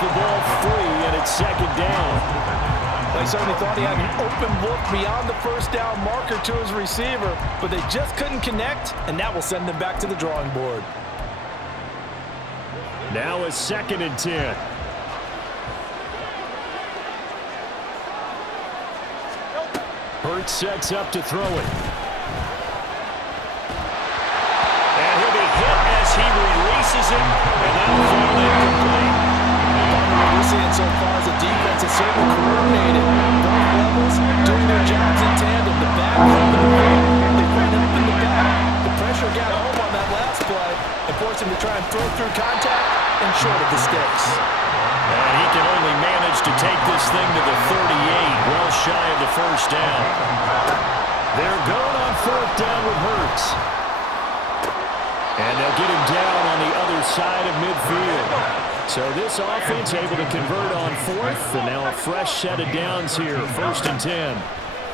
the ball free, and it's second down. They certainly thought he had an open look beyond the first down marker to his receiver, but they just couldn't connect, and that will send them back to the drawing board. Now a 2nd and 10. Hurts sets up to throw it. And he'll be hit as he releases it, and that'll fall incomplete. What we're seeing so far is the defense is certainly coordinated. Both levels doing their jobs in tandem. The back helping the front. They ran up in the back. The pressure got home on that last play and forced him to try and throw through contact and short of the sticks. And he can only manage to take this thing to the 38, well shy of the first down. They're going on 4th down with Hurts. And they'll get him down on the other side of midfield. So this offense able to convert on 4th, and now a fresh set of downs here, 1st and 10.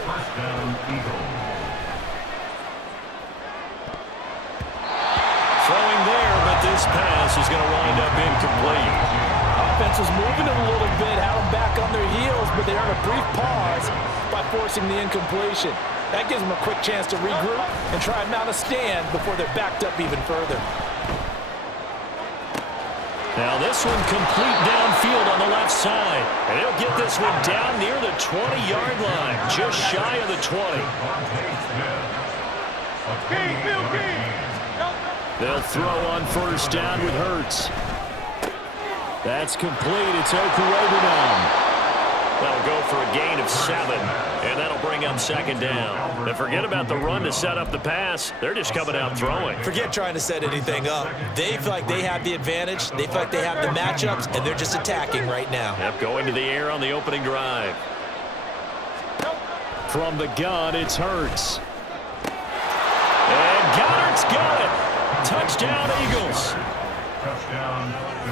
First down, Eagles. Throwing there, but this pass is going to wind up incomplete. Offense was moving them a little bit, had them back on their heels, but they earned a brief pause by forcing the incompletion. That gives them a quick chance to regroup and try and mount a stand before they're backed up even further. Now this one complete downfield on the left side. And he'll get this one down near the 20-yard line, just shy of the 20. They'll throw on 1st down with Hurts. That's complete. It's Okurobunom. That'll go for a gain of 7, and that'll bring up 2nd down. And forget about the run to set up the pass. They're just coming out throwing. Forget trying to set anything up. They feel like they have the advantage. They feel like they have the matchups, and they're just attacking right now. Yep, going to the air on the opening drive. From the gun, it's Hurts. And Goddard's got it. Touchdown, Eagles.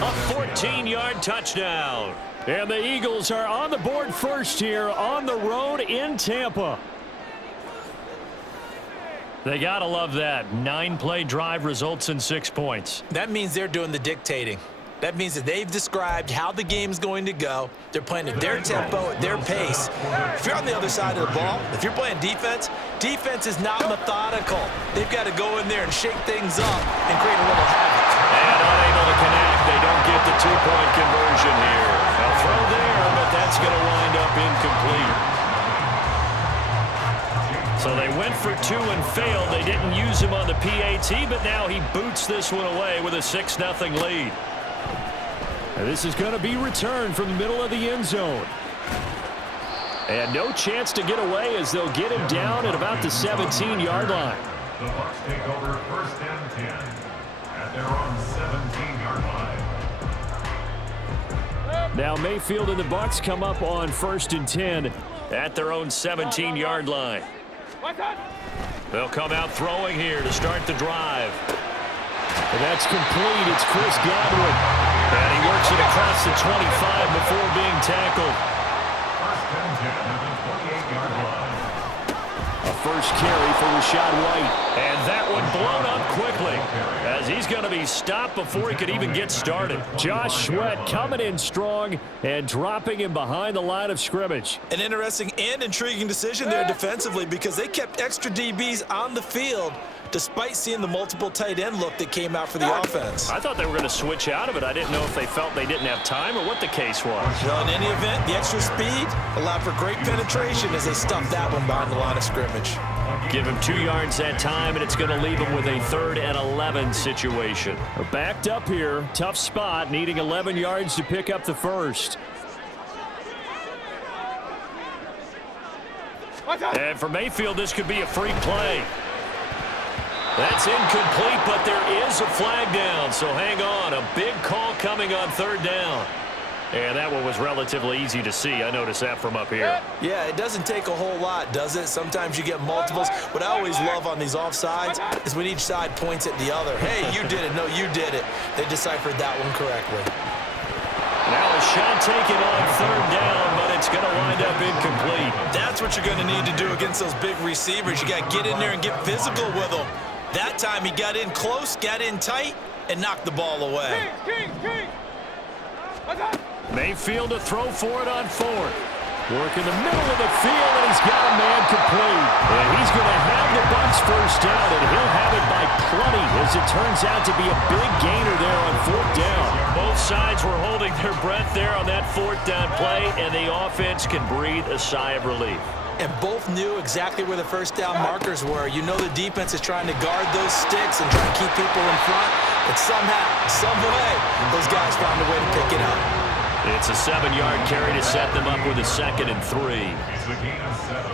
A 14-yard touchdown. And the Eagles are on the board first here on the road in Tampa. They got to love that. 9-play drive results in 6 points. That means they're doing the dictating. That means that they've described how the game's going to go. They're playing at their tempo, at their pace. If you're on the other side of the ball, if you're playing defense, defense is not methodical. They've got to go in there and shake things up and create a little havoc. And unable to connect. They don't get the 2-point conversion here. A throw there, but that's going to wind up incomplete. So they went for 2 and failed. They didn't use him on the PAT, but now he boots this one away with a 6-0 lead. And this is going to be returned from the middle of the end zone. And no chance to get away as they'll get him down at about the 17-yard line. The Bucs take over 1st and 10 at their own 17-yard line. Now Mayfield and the Bucs come up on 1st and 10 at their own 17-yard line. They'll come out throwing here to start the drive. And that's complete. It's Chris Godwin. And he works it across the 25 before being tackled. 1st and 10 at the 28-yard line. A first carry for Rachaad White. And that one blown up quickly as he's going to be stopped before he could even get started. Josh Sweat coming in strong and dropping him behind the line of scrimmage. An interesting and intriguing decision there defensively because they kept extra DBs on the field despite seeing the multiple tight end look that came out for the offense. I thought they were going to switch out of it. I didn't know if they felt they didn't have time or what the case was. Well, in any event, the extra speed allowed for great penetration as they stuffed that one behind the line of scrimmage. Give him 2 yards that time, and it's going to leave him with a 3rd and 11 situation. They're backed up here. Tough spot, needing 11 yards to pick up the first. And for Mayfield, this could be a free play. That's incomplete, but there is a flag down, so hang on. A big call coming on 3rd down. And that one was relatively easy to see. I noticed that from up here. Yeah, it doesn't take a whole lot, does it? Sometimes you get multiples. What I always love on these offsides is when each side points at the other. Hey, you did it. No, you did it. They deciphered that one correctly. Now a shot taken on 3rd down, but it's going to wind up incomplete. That's what you're going to need to do against those big receivers. You got to get in there and get physical with them. That time he got in close, got in tight, and knocked the ball away. King. Mayfield to throw for it on fourth. Work in the middle of the field, and he's got a man complete. And he's going to have the Bucs first down, and he'll have it by plenty, as it turns out to be a big gainer there on fourth down. Both sides were holding their breath there on that fourth down play, and the offense can breathe a sigh of relief. And both knew exactly where the first down markers were. You know the defense is trying to guard those sticks and try to keep people in front. But somehow, some way, those guys found a way to pick it up. It's a 7-yard carry to set them up with a 2nd and 3. It's a gain of 7.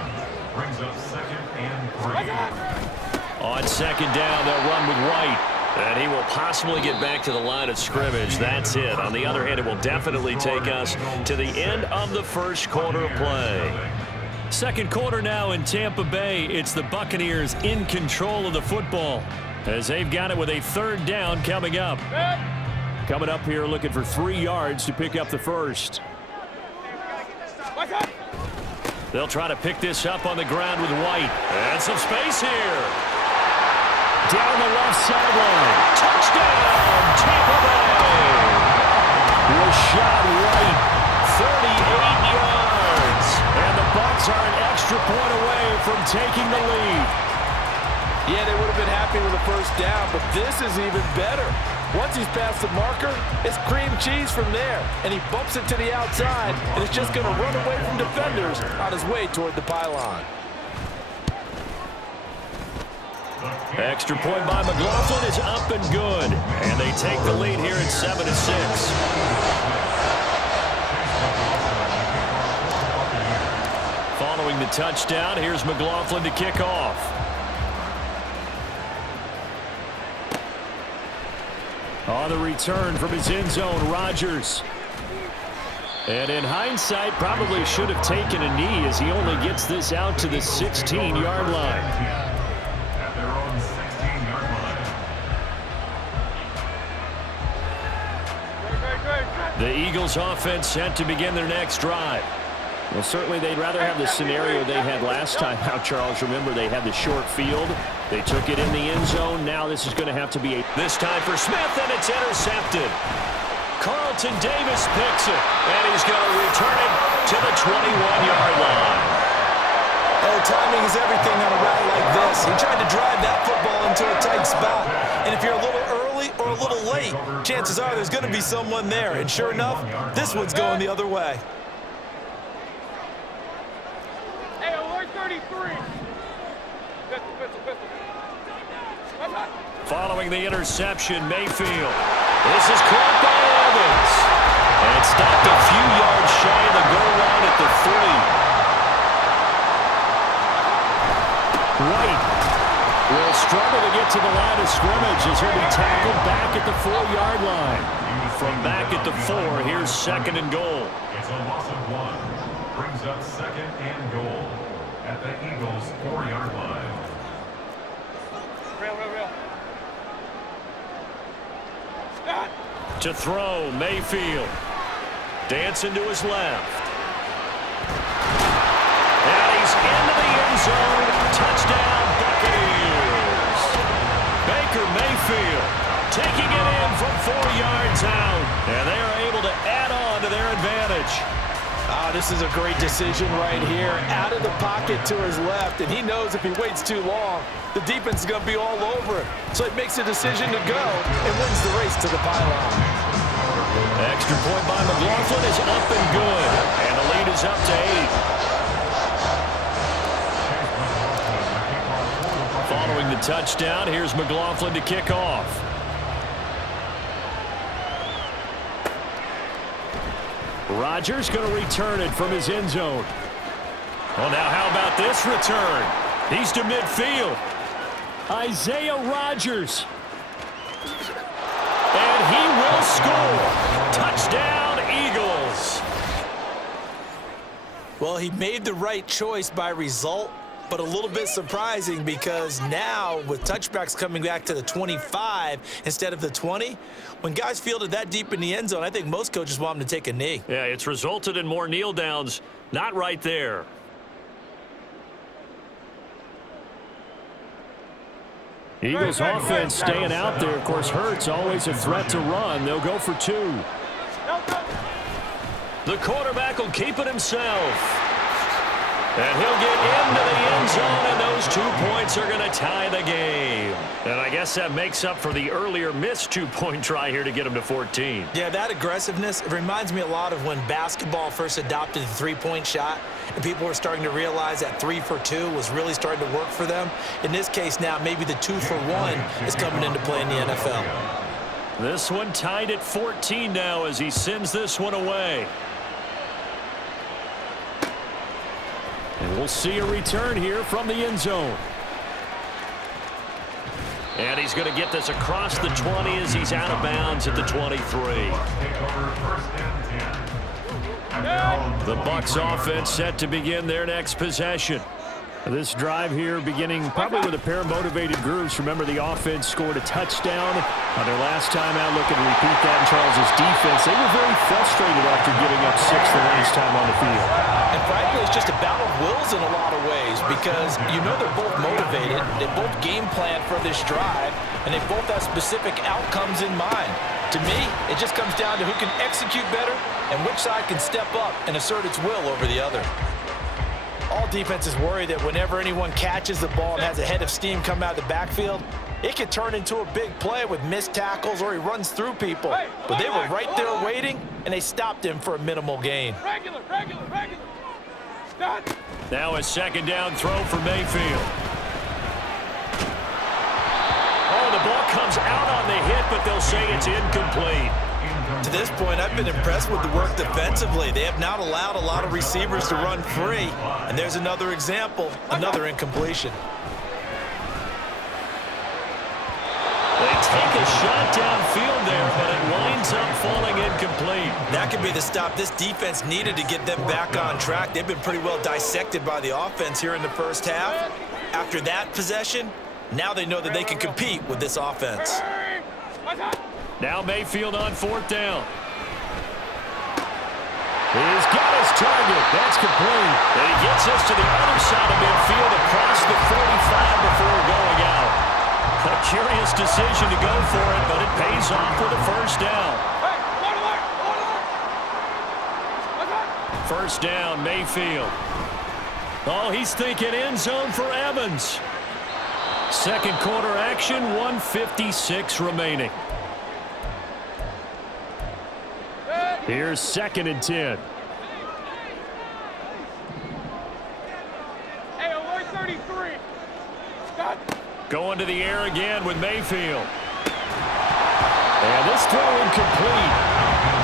Brings up 2nd and 3. On 2nd down, they'll run with White. And he will possibly get back to the line of scrimmage. That's it. On the other hand, it will definitely take us to the end of the first quarter of play. Second quarter now in Tampa Bay. It's the Buccaneers in control of the football, as they've got it with a 3rd down coming up. Coming up here looking for 3 yards to pick up the first. They'll try to pick this up on the ground with White. And some space here. Down the left sideline. Touchdown, Tampa Bay. Rashad White, 38 yards. And the Bucs are an extra point away from taking the lead. Yeah, they would have been happy with the first down, but this is even better. Once he's past the marker, it's cream cheese from there. And he bumps it to the outside, and it's just going to run away from defenders on his way toward the pylon. Extra point by McLaughlin is up and good. And they take the lead here at 7-6. Following the touchdown, here's McLaughlin to kick off. On the return from his end zone, Rodgers. And in hindsight, probably should have taken a knee, as he only gets this out to the 16-yard line. At their own 16-yard line. The Eagles offense set to begin their next drive. Well, certainly they'd rather have the scenario they had last time out, Charles. Remember, they had the short field. They took it in the end zone. Now this is going to have to be this time for Smith, and it's intercepted. Carlton Davis picks it, and he's going to return it to the 21-yard line. Oh, timing is everything on a route like this. He tried to drive that football into a tight spot. And if you're a little early or a little late, chances are there's going to be someone there. And sure enough, this one's going the other way. Hey, alert 33. Following the interception, Mayfield. This is caught by Evans. And stopped a few yards shy of the goal line at the 3. White will struggle to get to the line of scrimmage as he'll be tackled back at the 4-yard line. From back at the 4, here's 2nd and goal. It's a loss of 1. Brings up 2nd and goal at the Eagles' 4-yard line. Real. To throw, Mayfield. Dancing to his left. And he's into the end zone. Touchdown, Buccaneers. Baker Mayfield taking it in from 4 yards out. And they are able to add on to their advantage. This is a great decision right here. Out of the pocket to his left, and he knows if he waits too long, the defense is going to be all over him. So he makes a decision to go and wins the race to the pylon. Extra point by McLaughlin is up and good. And the lead is up to 8. Following the touchdown, here's McLaughlin to kick off. Rodgers going to return it from his end zone. Well, now how about this return? He's to midfield. Isaiah Rodgers. And he will score. Touchdown, Eagles. Well, he made the right choice by result, but a little bit surprising because now with touchbacks coming back to the 25 instead of the 20, when guys fielded that deep in the end zone, I think most coaches want them to take a knee. Yeah, it's resulted in more kneel downs. Not right there. Eagles offense staying out there. Of course, Hurts always a threat to run. They'll go for 2. The quarterback will keep it himself. And he'll get into the end zone, and those 2 points are going to tie the game. And I guess that makes up for the earlier missed 2-point try here to get him to 14. Yeah, that aggressiveness, it reminds me a lot of when basketball first adopted the three-point shot, and people were starting to realize that 3 for 2 was really starting to work for them. In this case now, maybe the 2 for 1 is coming into play in the NFL. This one tied at 14 now as he sends this one away. And we'll see a return here from the end zone. And he's going to get this across the 20 as he's out of bounds at the 23. The Bucs offense set to begin their next possession. This drive here beginning probably with a pair of motivated groups. Remember, the offense scored a touchdown on their last time out. Looking to repeat that in Charles' defense. They were very frustrated after giving up 6 the last time on the field. And frankly, it's just a battle of wills in a lot of ways because you know they're both motivated. They both game plan for this drive, and they both have specific outcomes in mind. To me, it just comes down to who can execute better and which side can step up and assert its will over the other. All defenses worry that whenever anyone catches the ball and has a head of steam come out of the backfield, it could turn into a big play with missed tackles or he runs through people. But they were right there waiting, and they stopped him for a minimal gain. Regular. Now a second down throw for Mayfield. Oh, the ball comes out on the hit, but they'll say it's incomplete. To this point, I've been impressed with the work defensively. They have not allowed a lot of receivers to run free. And there's another example, another incompletion. They take a shot downfield there, but it winds up falling incomplete. That could be the stop this defense needed to get them back on track. They've been pretty well dissected by the offense here in the first half. After that possession, now they know that they can compete with this offense. Now Mayfield on 4th down. He's got his target. That's complete. And he gets us to the other side of midfield across the 45 before going out. A curious decision to go for it, but it pays off with a first down. First down, Mayfield. Oh, he's thinking end zone for Evans. Second quarter action, 1:56 remaining. Here's 2nd and 10. Hey, alert 33. Going to the air again with Mayfield. And this throw incomplete.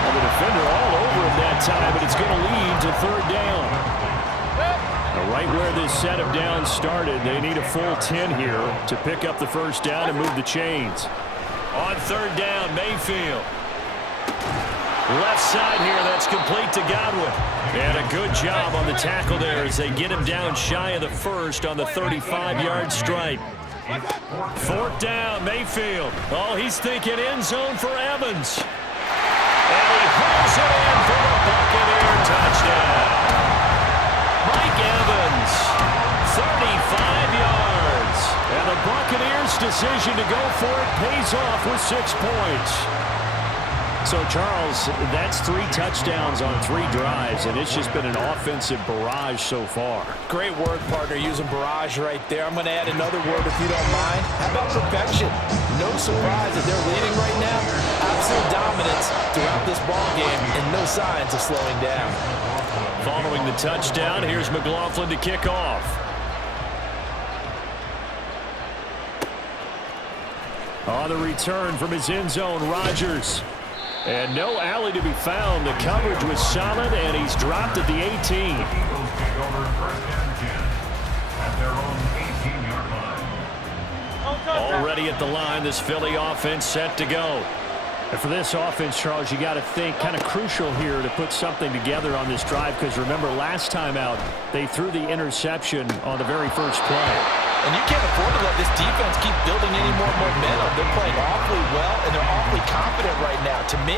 And the defender all over him that time, but it's going to lead to 3rd down. Now, right where this set of downs started, they need a full 10 here to pick up the first down and move the chains. On 3rd down, Mayfield. Left side here, that's complete to Godwin. And a good job on the tackle there as they get him down shy of the first on the 35-yard stripe. 4th down, Mayfield. Oh, he's thinking end zone for Evans. And he hauls it in for the Buccaneer touchdown. Mike Evans, 35 yards. And the Buccaneers' decision to go for it pays off with 6 points. So, Charles, that's 3 touchdowns on 3 drives, and it's just been an offensive barrage so far. Great word, partner, using barrage right there. I'm going to add another word if you don't mind. How about perfection? No surprise that they're leading right now. Absolute dominance throughout this ball game and no signs of slowing down. Following the touchdown, here's McLaughlin to kick off. On the return from his end zone, Rodgers. And no alley to be found. The coverage was solid, and he's dropped at the 18. The Eagles take over 1st and 10 at their own 18-yard line. Already at the line, this Philly offense set to go. And for this offense, Charles, you got to think kind of crucial here to put something together on this drive, because remember, last time out, they threw the interception on the very first play. And you can't afford to let this defense keep building any more momentum. They're playing awfully well, and they're awfully confident right now. To me,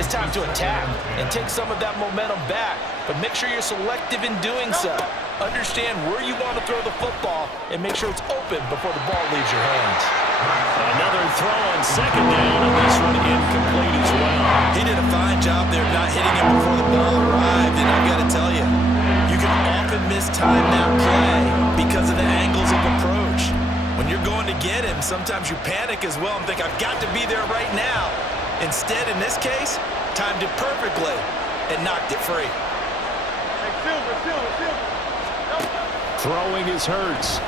it's time to attack and take some of that momentum back, but make sure you're selective in doing so. Understand where you want to throw the football and make sure it's open before the ball leaves your hands. Another throw on second down, and this one incomplete as well. He did a fine job there not hitting him before the ball arrived, and I've got to tell you, you can often mistime that play because of the angles of approach. When you're going to get him, sometimes you panic as well and think, I've got to be there right now. Instead, in this case, timed it perfectly and knocked it free. Hey, Silver. Throwing is Hurts.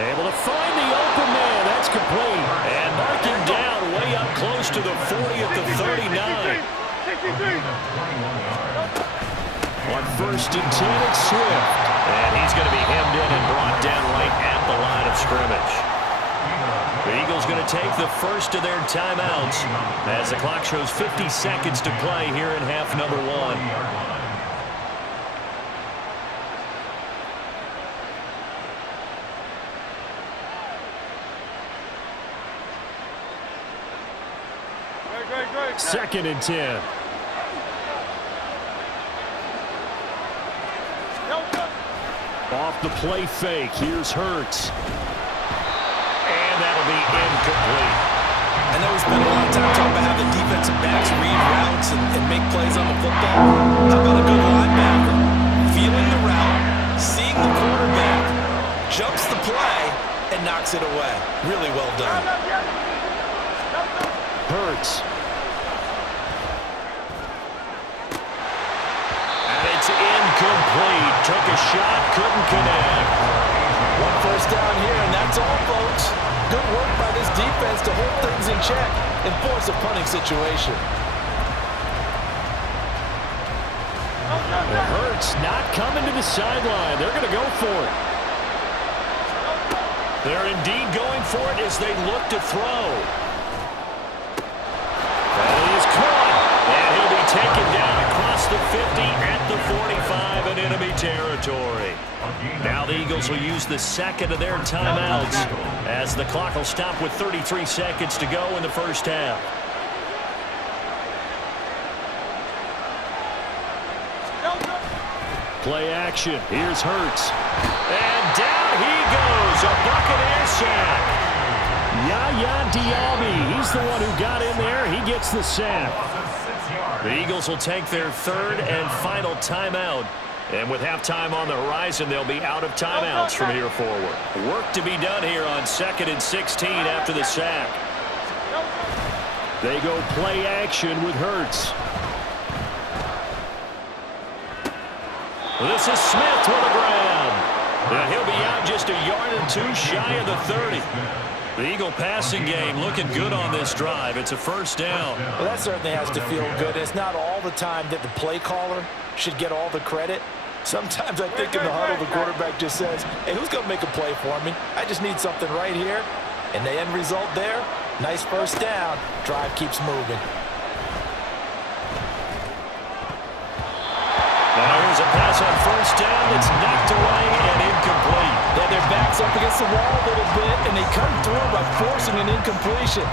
Able to find the open man. That's complete. And marking down way up close to the 40 at the 39. 63. On 1st and 10, it's Swift. And he's going to be hemmed in and brought down right at the line of scrimmage. The Eagles going to take the first of their timeouts as the clock shows 50 seconds to play here in half number 1. Great. 2nd and 10. Off the play fake. Here's Hurts. And that'll be incomplete. I know we spent a lot of time talking about how the defensive backs read routes and make plays on the football. How about a good linebacker? Feeling the route, seeing the quarterback, jumps the play, and knocks it away. Really well done. Hurts. And it's incomplete. Took a shot, couldn't connect. 1 first down here, and that's all, folks. Good work by this defense to hold things in check and force a punting situation. The Hurts not coming to the sideline. They're going to go for it. They're indeed going for it as they look to throw. That is caught. And he'll be taken down across the 50 at the 45 in enemy territory. Now the Eagles will use the second of their timeouts as the clock will stop with 33 seconds to go in the first half. Play action. Here's Hurts. And down he goes. A Buccaneer sack. Yaya Diaby. He's the one who got in there. He gets the sack. The Eagles will take their third and final timeout. And with halftime on the horizon, they'll be out of timeouts from here forward. Work to be done here on 2nd and 16 after the sack. They go play action with Hurts. This is Smith with a grab. And he'll be out just a yard or two shy of the 30. The Eagle passing game looking good on this drive. It's a first down. Well, that certainly has to feel good. It's not all the time that the play caller should get all the credit. Sometimes I think in the huddle, the quarterback just says, hey, who's going to make a play for me? I just need something right here. And the end result there, nice first down. Drive keeps moving. Now here's a pass on first down. It's knocked away and incomplete. Yeah, their back's up against the wall a little bit, and they come through by forcing an incompletion.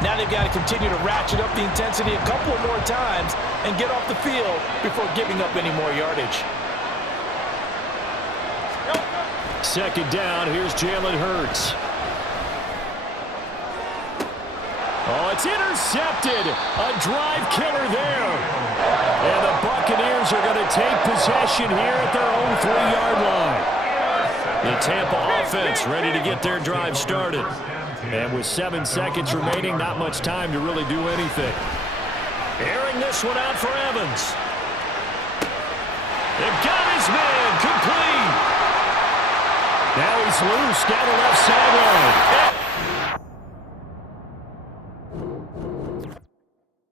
Now they've got to continue to ratchet up the intensity a couple more times and get off the field before giving up any more yardage. 2nd down. Here's Jalen Hurts. Oh, it's intercepted. A drive killer there. And the Buccaneers are going to take possession here at their own 3-yard line. The Tampa offense ready to get their drive started. And with 7 seconds remaining, not much time to really do anything. Airing this one out for Evans. They've got his man complete. Now he's loose down the left side.